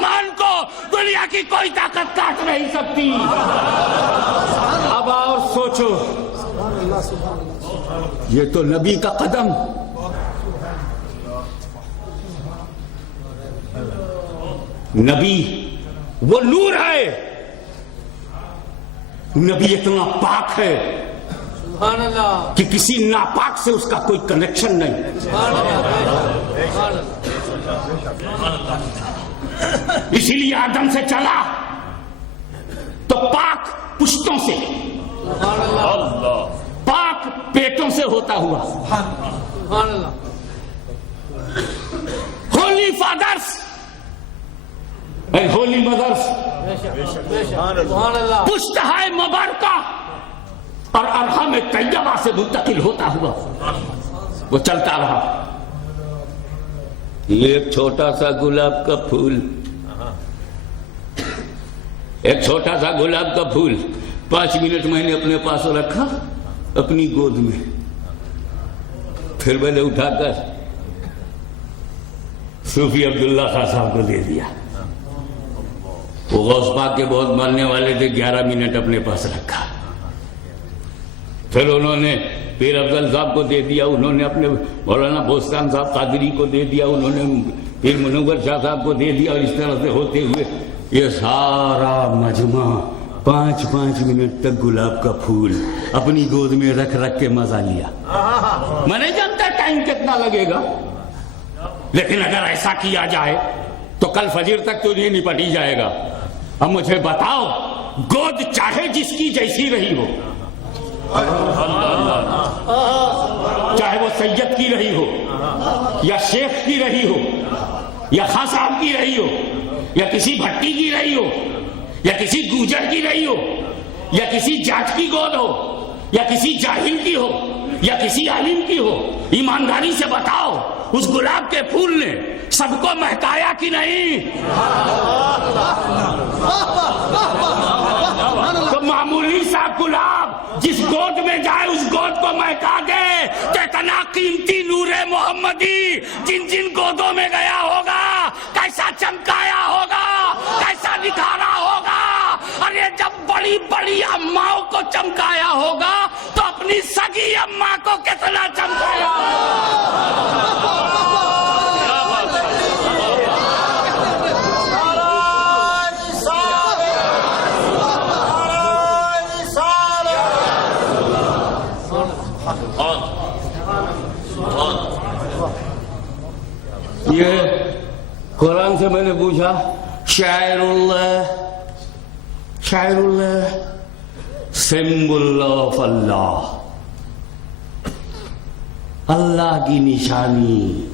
ایمان کو دنیا کی کوئی طاقت کاٹ نہیں سکتی. اب اور سوچو, یہ تو نبی کا قدم, نبی وہ نور ہے, نبی اتنا پاک ہے کہ کسی ناپاک سے اس کا کوئی کنیکشن نہیں. اسی لیے آدم سے چلا تو پاک پشتوں سے, پاک پیٹوں سے ہوتا ہوا. Holy fathers and holy mothers, پشت ہے مبارکہ اور ارحام طیبہ سے منتقل ہوتا ہوا وہ چلتا رہا. ایک چھوٹا سا گلاب کا پھول, ایک چھوٹا سا گلاب کا پھول 5 منٹ میں نے اپنے پاس رکھا اپنی گود میں, پھر میں نے اٹھا کر صوفی عبداللہ خان صاحب کو دے دیا. وہ غوث پاک کے بہت ماننے والے تھے, 11 منٹ اپنے پاس رکھا. پھر انہوں نے پیر افضل صاحب کو دے دیا, انہوں نے اپنے مولانا بوستان صاحب قادری کو دے دیا, انہوں نے پیر منور شاہ صاحب کو دے دیا, اور اس طرح سے ہوتے ہوئے یہ سارا مجمع 5 منٹ تک گلاب کا پھول اپنی گود میں رکھ کے مزہ لیا. میں نہیں جانتا ٹائم کتنا لگے گا, لیکن اگر ایسا کیا جائے تو کل فجر تک تو یہ نپٹ ہی جائے گا. اب مجھے بتاؤ, گود چاہے جس کی جیسی رہی ہو, چاہے وہ سید کی رہی ہو یا شیخ کی رہی ہو یا خاں صاحب کی رہی ہو یا کسی بھٹی کی رہی ہو یا کسی گوجر کی رہی ہو یا کسی جاٹ کی گود ہو یا کسی جاہل کی ہو یا کسی عالم کی ہو, ایمانداری سے بتاؤ اس گلاب کے پھول نے سب کو مہکایا کہ نہیں؟ تو معمولی سا گلاب جس گود میں جائے اس گود کو مہکا دے تو اتنا قیمتی نور محمدی جن جن گودوں میں گیا ہوگا کیسا چمکایا ہوگا, کیسا نکھارا ہوگا. ارے جب بڑی بڑی اماؤں کو چمکایا ہوگا تو اپنی سگی اماں کو کتنا چمکایا ہوگا. یہ قرآن سے میں نے پوچھا, شاعر اللہ, شاعر اللہ, سمبل آف اللہ, اللہ کی نشانی.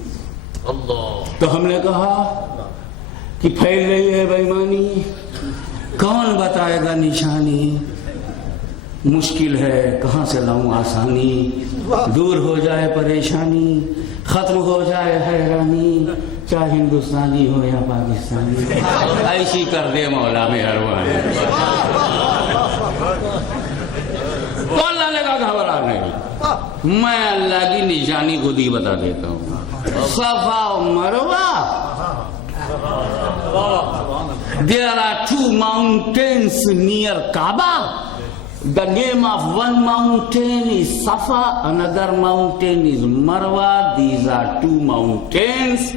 تو ہم نے کہا کہ پھیل رہی ہے بے ایمانی, کون بتائے گا نشانی, مشکل ہے کہاں سے لاؤں آسانی, دور ہو جائے پریشانی, ختم ہو جائے حیرانی, چاہے ہندوستانی ہو یا پاکستانی, ایسی کر دے مولا مہربانی. تو اللہ نے کہا گھبرا نہیں, میں اللہ کی نشانی خود ہی بتا دیتا ہوں. صفا و Marwa, there are 2 mountains near Kaaba. The name of one mountain is Safa, another mountain is Marwa. These are 2 mountains.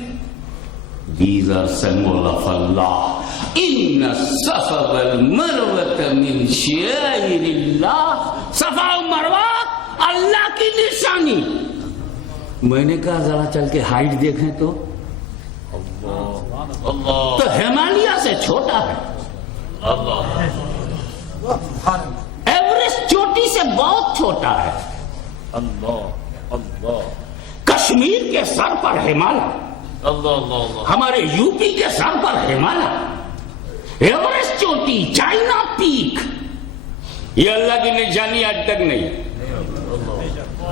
These are symbol of Allah. Inna Safa wal Marwa min sha'airillah. Safa و Marwa اللہ کی نشانی. میں نے کہا ذرا چل کے height دیکھیں تو ہمالیہ سے چھوٹا ہے, ایوریسٹ چوٹی سے بہت چھوٹا ہے. کشمیر کے سر پر ہمالیہ, ہمارے یو پی کے سر پر ہمالیہ, ایوریسٹ چوٹی, چائنا پیک, یہ اللہ کی نشانی آج تک نہیں.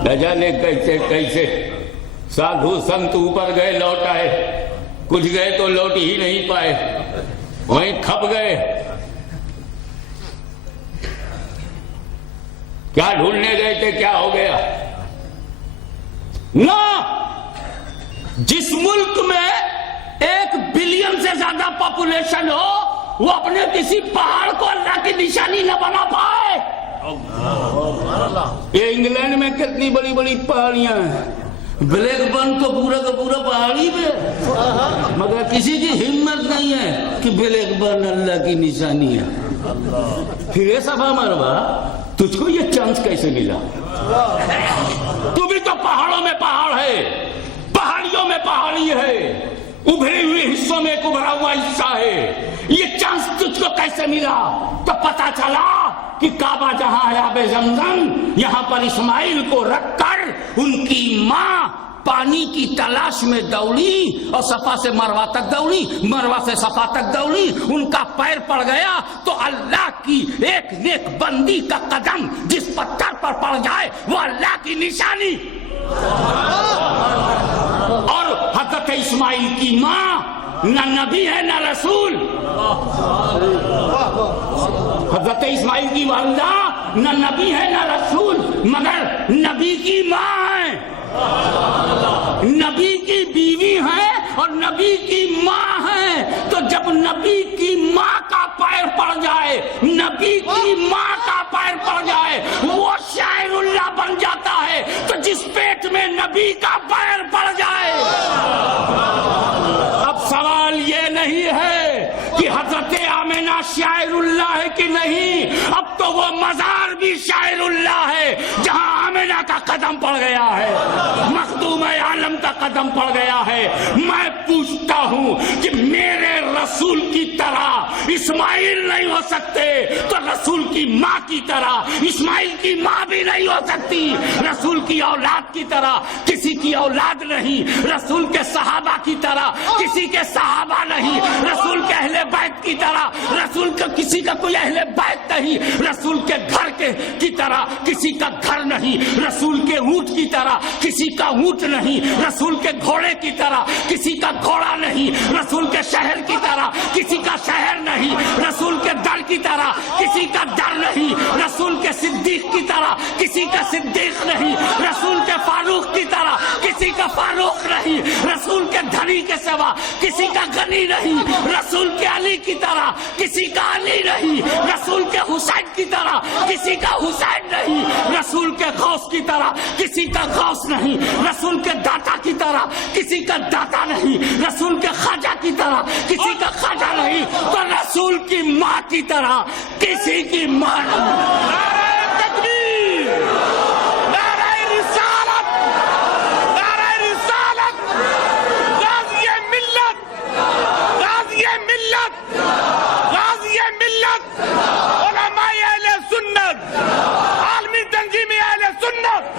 نہ جانے کیسے کیسے سادھو سنت اوپر گئے لوٹ آئے, کچھ گئے تو لوٹ ہی نہیں پائے, وہیں کھپ گئے. کیا ڈھونڈنے گئے تھے, کیا ہو گیا؟ نہ, جس ملک میں 1 بلین سے زیادہ کا پاپولیشن ہو وہ اپنے کسی پہاڑ کو اللہ کی نشانی نہ بنا پائے. یہ انگلینڈ میں کتنی بڑی بڑی پہاڑیاں ہیں, بلیک برن تو پورا کا پورا پہاڑی پہ, مگر کسی کی ہمت نہیں ہے کہ بلیک برن اللہ کی نشانی ہے. پھر یہ صفا مروا تجھ کو یہ چانس کیسے ملا؟ تو بھی تو پہاڑوں میں پہاڑ ہے, پہاڑیوں میں پہاڑی ہے, ابھرے ہوئے حصوں میں ایک ابھرا ہوا حصہ ہے. یہ چانس تجھ کو کیسے ملا؟ تو پتا چلا کہ کعبہ جہاں ہے آب زمزم, یہاں پر اسماعیل کو رکھ کر ان کی ماں پانی کی تلاش میں دوڑی اور صفا سے مروہ تک دوڑی, مروہ سے صفا تک دوڑی. ان کا پیر پڑ گیا تو اللہ کی ایک نیک بندی کا قدم جس پتھر پر پڑ جائے وہ اللہ کی نشانی. اور حضرت اسماعیل کی ماں نہ نبی ہے نہ رسول. حضرت اسماعیل کی والدہ نہ نبی ہے نہ رسول, مگر نبی کی ماں ہے, نبی کی بیوی ہے اور نبی کی ماں ہے. تو جب نبی کی ماں کا پیر پڑ جائے, نبی کی ماں کا پیر پڑ جائے, وہ شاعر اللہ بن جاتا ہے. تو جس پیٹ میں نبی کا پیر پڑ جائے, اب سوال یہ نہیں ہے کہ حضرت آمنہ شاعر اللہ ہے کہ نہیں, اب تو وہ مزار بھی شاعر اللہ ہے جہاں آمنہ کا قدم پڑ گیا ہے, مخدوم عالم کا قدم پڑ گیا ہے. میں پوچھتا ہوں کہ میرے رسول کی طرح اسماعیل نہیں ہو سکتے تو رسول کی ماں کی طرح اسماعیل کی ماں بھی نہیں ہو سکتی. رسول کی اولاد کی طرح کسی کی اولاد نہیں, رسول کے صحابہ کی طرح کسی کے صحابہ نہیں, رسول کے اہل بیت کی طرح رسول کا کسی کا کوئی اہل بیت نہیں, رسول کے گھر کی طرح کسی کا گھر نہیں, رسول کے اونٹ کی طرح کسی کا اونٹ نہیں, رسول کے گھوڑے کی طرح کسی کا گھوڑا نہیں, رسول کے شہر کی طرح کسی کا شہر نہیں, رسول کے در کی طرح کسی کا در نہیں, رسول کے صدیق کی طرح کسی کا صدیق نہیں, رسول کے فاروق کی طرح کسی کا فاروق نہیں, رسول کے دھنی کے سوا کسی کا غنی نہیں, رسول کے علی کی طرح کسی کا علی نہیں, رسول کے حسین کی طرح کسی کا حسین نہیں, رسول کے غوث کی طرح کسی کا غوث نہیں, رسول کے داتا کی طرح کسی کا داتا نہیں, رسول کے خواجہ کی طرح کسی کا خواجہ نہیں, تو رسول کی ماں کی طرح کسی کی ماں نہیں. نعرہ تکبیر, نعرہ رسالت, نعرہ رسالت, غازی ملت, غازی ملت, غازی ملت, علماء اہل سنت, عالمی تنظیم اہل سنت.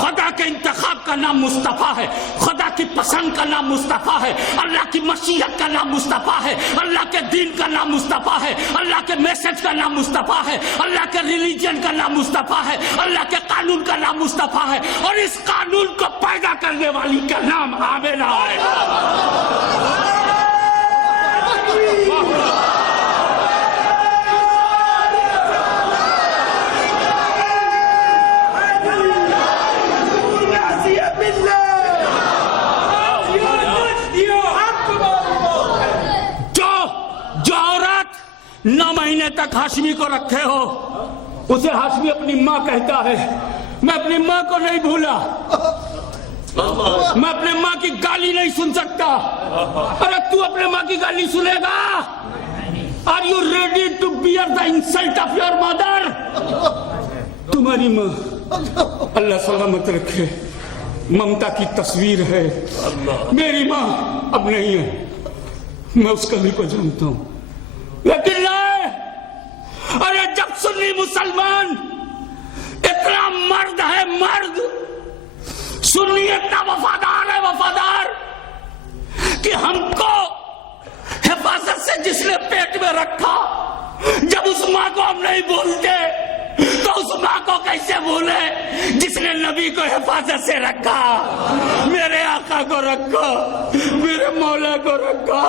خدا کے انتخاب کا نام مصطفیٰ ہے, خدا کی پسند کا نام مصطفیٰ ہے, اللہ کی مشیت کا نام مصطفیٰ ہے, اللہ کے دین کا نام مصطفیٰ ہے, اللہ کے میسج کا نام مصطفیٰ ہے, اللہ کے ریلیجن کا نام مصطفیٰ ہے, اللہ کے قانون کا نام مصطفیٰ ہے, اور اس قانون کو پیدا کرنے والی کا نام آمنہ ہے. نو مہینے تک ہاشمی کو رکھے ہو, اسے ہاشمی اپنی ماں کہتا ہے. میں اپنی ماں کو نہیں بھولا, میں اپنے ماں کی گالی نہیں سن سکتا. ارے تو اپنے ماں کی گالی سنے گا؟ Are you ready to bear the insult of your mother? تمہاری ماں اللہ سلامت رکھے, ممتا کی تصویر ہے. میری ماں اب نہیں ہے, میں اس کمی کو جانتا ہوں, لیکن ارے جب سنی مسلمان اتنا مرد ہے, مرد سنی اتنا وفادار ہے, وفادار کہ ہم کو حفاظت سے جس نے پیٹ میں رکھا, جب اس ماں کو ہم نہیں بولتے تو اس ماں کو کیسے بھولے جس نے نبی کو حفاظت سے رکھا, میرے آقا کو رکھا, میرے مولا کو رکھا.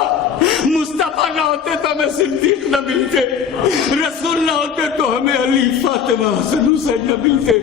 مصطفیٰ نہ ہوتے تو ہمیں صدیق نہ ملتے, رسول نہ ہوتے تو ہمیں علی, فاطمہ, حسن, حسین نہ ملتے.